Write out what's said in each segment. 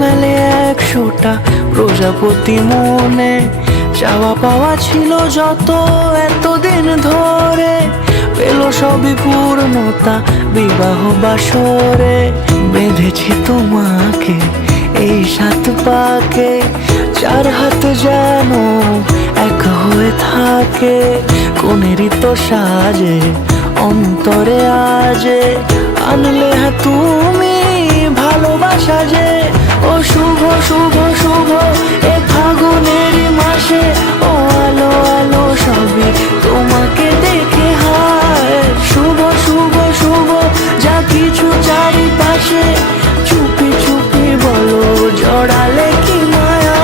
মেলে 100টা প্রজাপতি মনে। চাওয়া পাওয়া ছিল যত এতদিন ধরে, পেল সবই পূর্ণতা বিবাহ বাসরে। বেঁধেছি তোমাকে এই 7 পাকে, 4 হাত যেন এক হয়ে থাকে। কোনেরই তো সাজে অন্তরে আজে, আনলে হ্যাঁ তুমি ভালোবাসা যে। ও শুভ শুভ শুভ এ ফাগুনেরই মাসে, ও আলো আলো সবই তোমাকে দেখে হায়। শুভ শুভ শুভ যা কিছু চারিপাশে, চুপি চুপি বলো জড়ালে কি মায়া।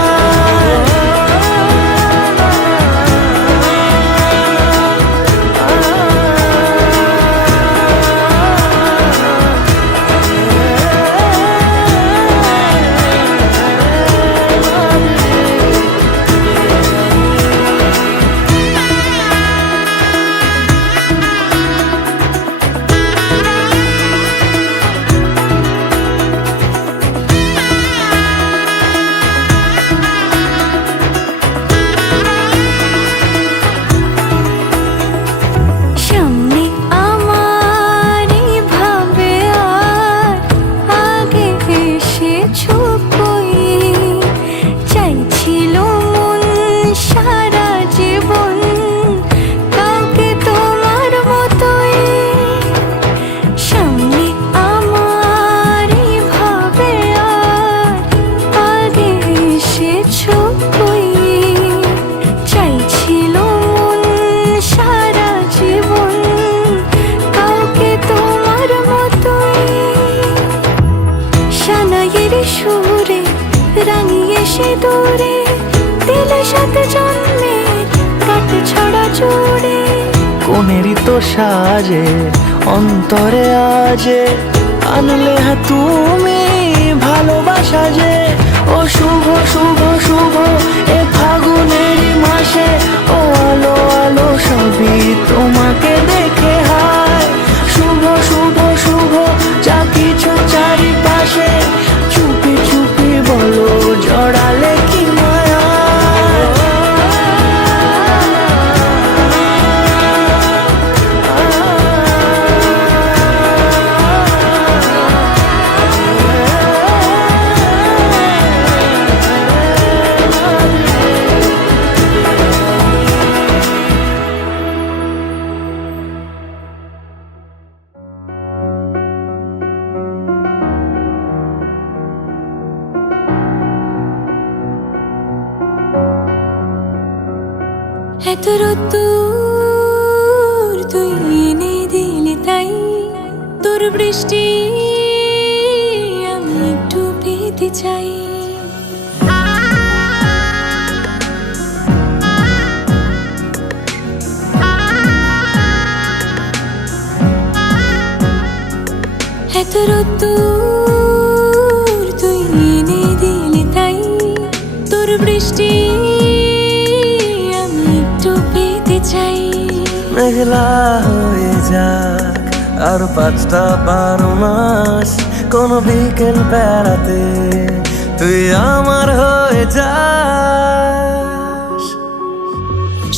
কোনেরই তো সাজে অন্তরে আজে, আনলে হ্যাঁ তুমি ভালোবাসা যে। ও শুভ শুভ শুভ এ ফাগুনেরই মাসে, ও আলো আলো সবই তোমাকে দেখে হায়। শুভ শুভ শুভ যা কিছু চারিপাশে, চুপি চুপি বলো জড়ালে কি মায়া। এত রোদ্দুর তুই এনে দিলি তাই, তোর বৃষ্টি আমি একটু পেতে চাই। এত রোদ্দুর তুই এনে দিলি তাই, তোর বৃষ্টি চাই। মেঘলা হয়ে যাক আর 5টা 12 মাস, কোন বিকেল বেড়াতে তুই আমার হয়ে যাস।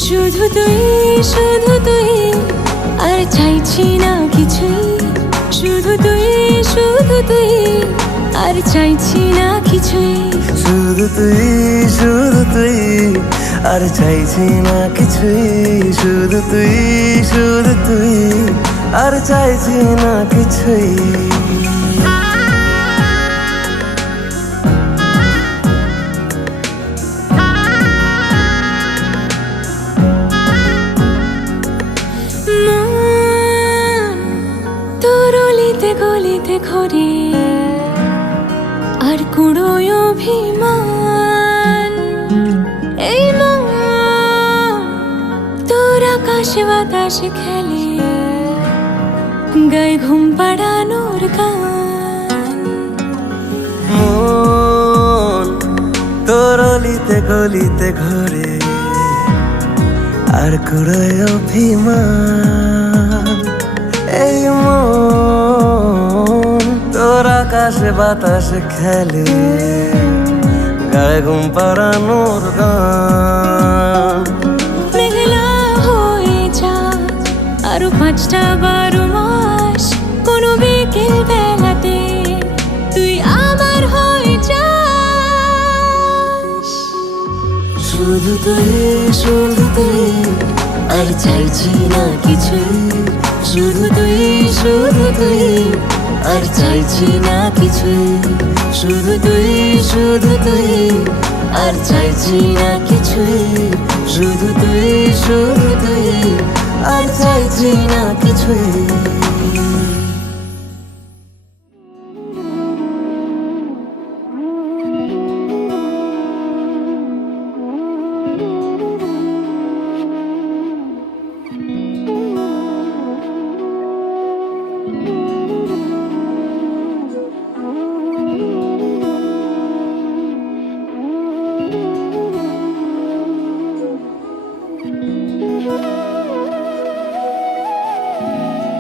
শুধু তুই আর চাইছি না কিছুই। শুধু তুই আর চাইছি না কিছুই। শুধু তুই আর চাইছি না কিছুই। শুধু তুই আর চাইছি না কিছুই। তোর অলিতে গলিতে ঘরে আর কুড়োয় অভিমান। এই মন তোর আকাশে বাতাসে খেলে, গায়ে ঘুম পাড়ানোর গান। মন তোর অলিতে গলিতে ঘরে আর কুড়োয় অভিমান। এই মন তোর আকাশ আকাশে বাতাসে খেলে গায়ে ঘুম পাড়ানোর গান। মেঘলা হয়ে যা আরো 5টা 12 মাস, কোনো বিকেল বেলাতে তুই আমার হয়ে যাস। শুধু তুই আর চাইছি না কিছুই, শুধু তুই আর চাইছি না কিছুই, শুধু তুই আর চাইছি না কিছুই, শুধু তুই আর চাইছি না কিছুই।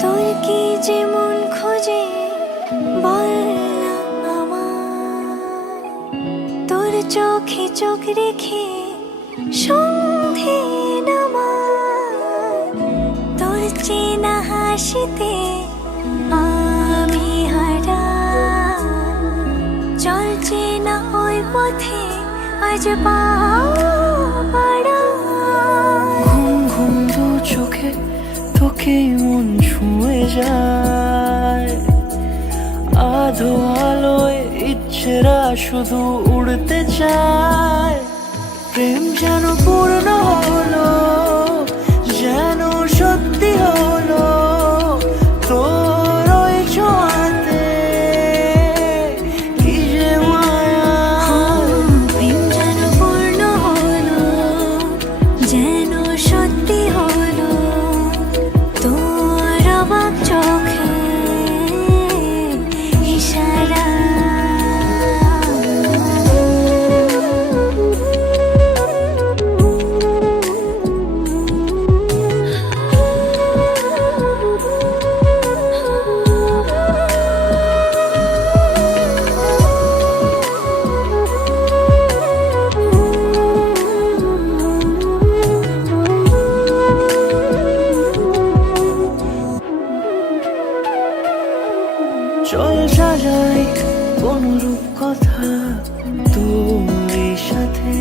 তোর কি যে মন খোঁজে বল না আমার, তোর চোখে চোখ রেখে সন্ধে নামার, তোর চেনা হাসিতে আমি হারা, চলছে না ওই পথে আজ পা বাড়া। ঘুম ঘুম দু চোখে তোকে মন ছুঁয়ে যায়, আধো আলোয় ইচ্ছেরা শুধু উড়তে চায়। প্রেম যেন পূর্ণ হলো, যেন সত্যি হলো, তোর ওই ছোঁয়াতে কি যে মায়া। প্রেম যেন পূর্ণ হলো, যেন সত্যি হলো, তোর অবাক চোখে ইশারা। চল সাজাই কোন রূপ কথা তোর সাথে,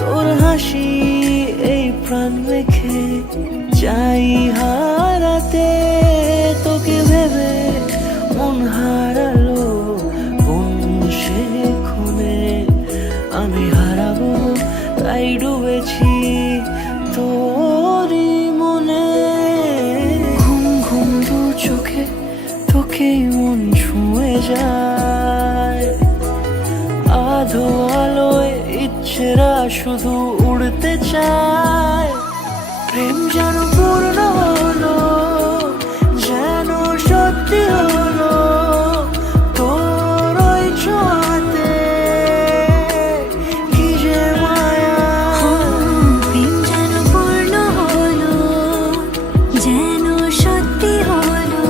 তোর হাসি এই প্রাণ রেখে চাই হারাতে। তোকে ভেবে মন হারালো কোন সে ক্ষণে, আমি হারাবো তাই ডুবেছি তোরই মনে। ঘুম ঘুম দু চোখে তোকে মন ছুঁয়ে যায়, আধো আলোয় ইচ্ছেরা শুধু উড়তে চায়। প্রেম যেন পূর্ণ হলো, যেন সত্যি হলো, তোর ওই ছোঁয়াতে কি যে মায়া। প্রেম যেন পূর্ণ হলো, যেন সত্যি হলো,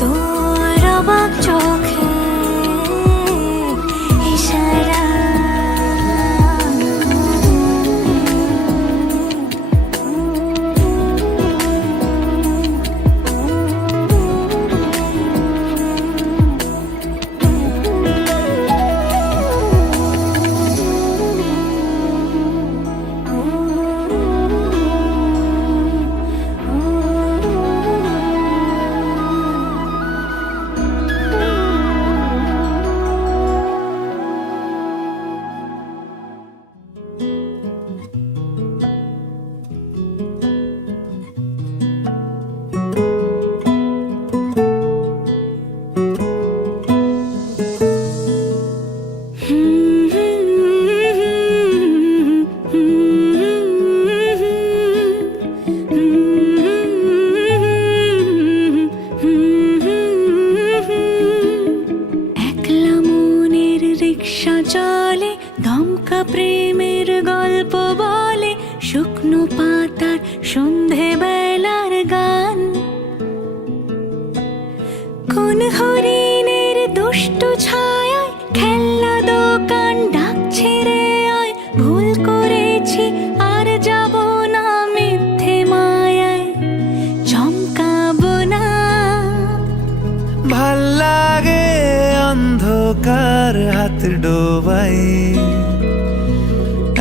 তোর অবাক চোখে ইশারা। ডোবাই,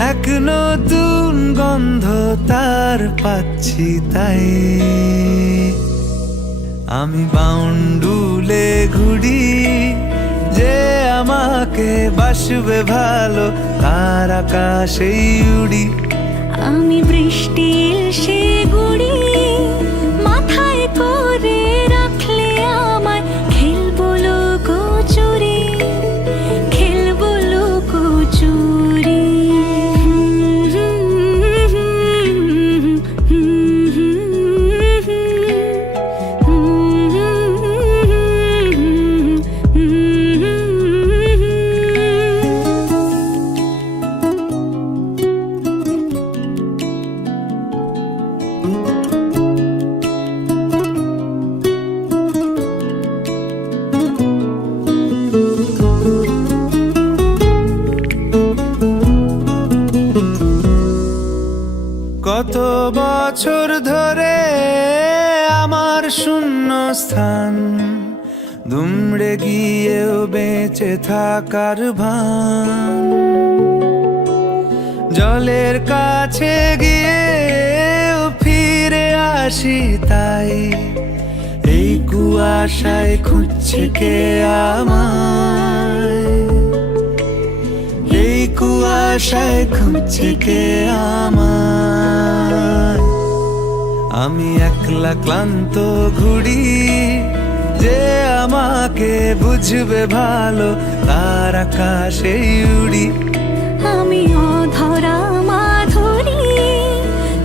এক নতুন গন্ধ তার পাচ্ছি তাই। আমি বাউন্ডুলে ঘুরি, যে আমাকে বাসবে ভালো তার আকাশেই উড়ি। আমি বৃষ্টির সে গুড়ি, মাথায় করে রাখলে আমায় খেলবো লুকোচুরি, খেলবো লুকোচুরি। কত বছর ধরে আমার শূন্য স্থান, দুমড়ে গিয়েও বেঁচে থাকার ভান। জলের কাছে গিয়েও ফিরে আসি তাই, এই কুয়াশায় খুঁজছে কে আমায়, এই কুয়াশায় খুঁজছে কে আমায়। আমি একলা ক্লান্ত ঘুরি, যে আমাকে বুঝবে ভালো তার আকাশেই উড়ি। আমি অধরা মাধুরী,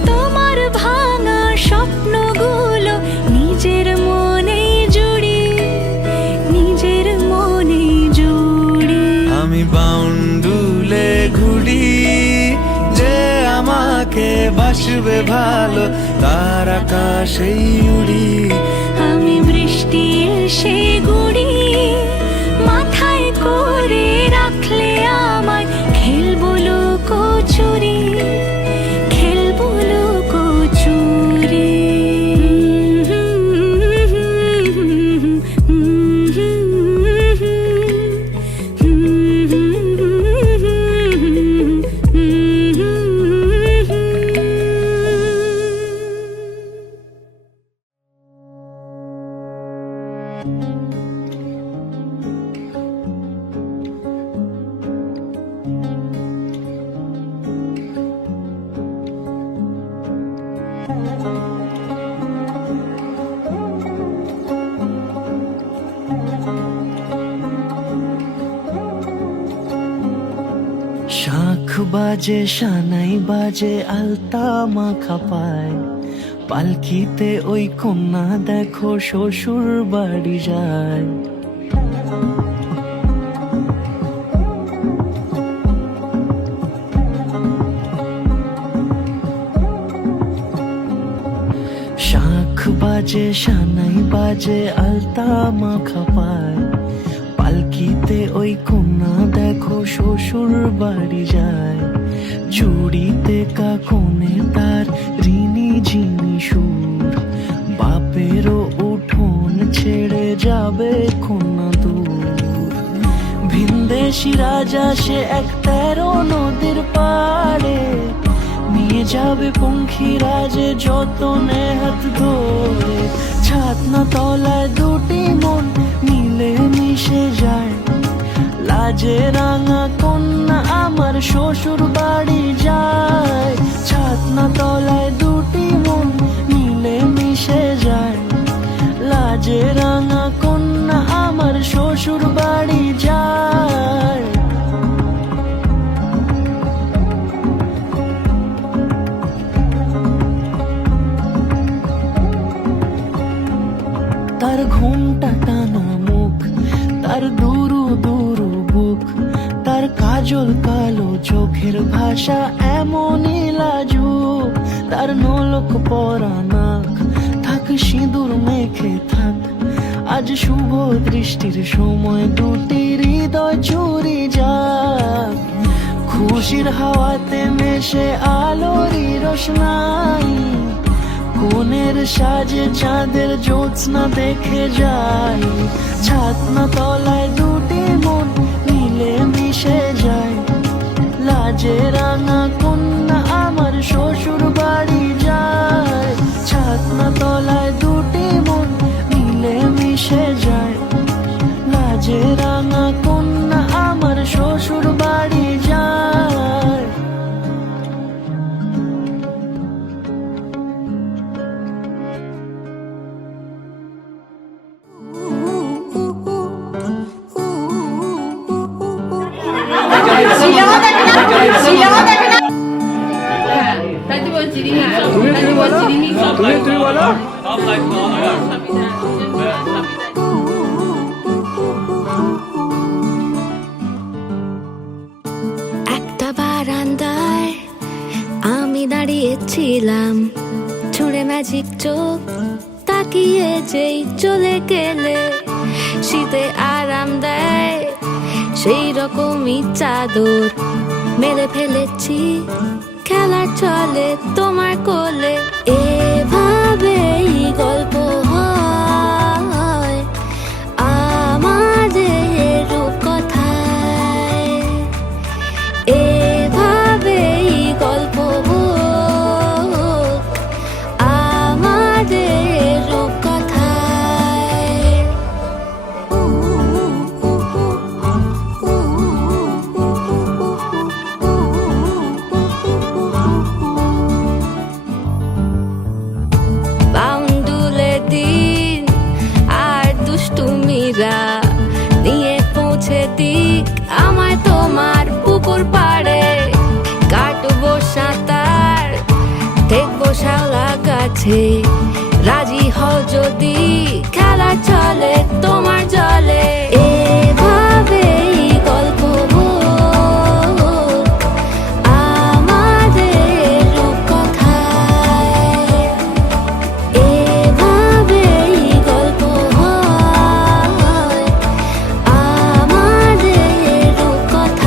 তোমার ভাঙা স্বপ্নগুলো নিজের মনে জুড়ি, নিজের মনে জুড়ি। আমি বাউন্ডুলে ঘুরি, যে আমাকে বাসবে ভালো তার আকাশেই উড়ি। আমি বৃষ্টির সে গুড়ি, মাথায় করে রাখলে আমায় খেলবো লুকোচুরি, খেলবো লুকোচুরি। শাঁখ বাজে সানাই বাজে আলতা মাখা পায়, পালকিতে ওই কন্যা দেখো শ্বশুর বাড়ি যায়। শাঁখ বাজে সানাই বাজে আলতা মাখা পায়, পালকিতে ওই কন্যা দেখো শ্বশুর বাড়ি যায়। চুড়িতে কাকনে তার ঋণী ঝিনি সুর, বাপেরও উঠোন ছেড়ে যাবে কন্যা দূর। ভিনদেশি রাজা সে এক 13 নদীর পাড়ে, নিয়ে যাবে পঙ্খিরাজে যতনে হাত ধরে। ছাতনা তলায় দুটি মন মিলে মিশে যায়, লাজে রাঙা কন্যা আমার শ্বশুর বাড়ি যায়। ছাতনা তলায় দুটি মন মিলে মিশে যায়, লাজে রাঙা কন্যা আমার শ্বশুর বাড়ি যায়। তার ঘুমটা টানা মুখ, তার দুরু দুরু বুক, তার কাজল কালো চোখের ভাষা এমনই লাজুক। তার নোলক পরা নাক, থাক সিঁদুর মেখে থাক, আজ শুভ দৃষ্টির সময় দুটি হৃদয় চুরি যাক। খুশির হাওয়াতে মেশে আলোরই রোশনাই, কোণের সাজে চাঁদের জ্যোৎস্না দেখে যাই। ছাতনা তলায় দুটি মন মিলে মিশে মিশে যায়। লাজে রাঙা কন্যা আমার শ্বশুর বাড়ি যায়। ছাতনা তলায় দুটি মন মিলে মিশে যায়। লাজে রাঙা কন্যা আমার শ্বশুর বাড়ি যায়। তাই তো বলছি রিমি তাই তো বলছি রিমি তুমি বলো। একটা বারান্দায় আমি দাঁড়িয়েছিলাম, ছুঁড়ে ম্যাজিক চোখ তাকিয়ে যেই চলে গেলে। শীতে আরাম দেয় সেই রকমই চাদর মেরে ফেলেছি, খেলার চলে তোমার কোলে। এভাবেই গল্প হয় আমাদের রূপকথায়। এভাবেই গল্প হোক আমাদের রূপকথায়। বাউন্ডুলে দিন আর দুষ্টুমিরা নিয়ে পৌঁছে দিক আমায় তোমার পুকুর পাড়ে। কাটবো সাঁতার দেখবো শাওলা গাছে, রাজি হও যদি খেলা চলে তোমার জলে। এভাবেই গল্প হোক আমাদের রূপকথায়। এভাবেই গল্প হয় আমাদের রূপকথায়।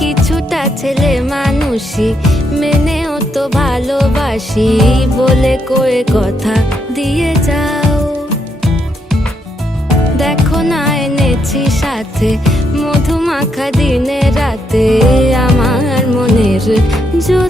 কিছুটা ছেলে মানুষই মেনেও তো ভালোবাসি বলে কয়ে কথা দিয়ে যাও। দেখো না এনেছি সাথে মধুমাখা দিনে রাতে আমার মনের জো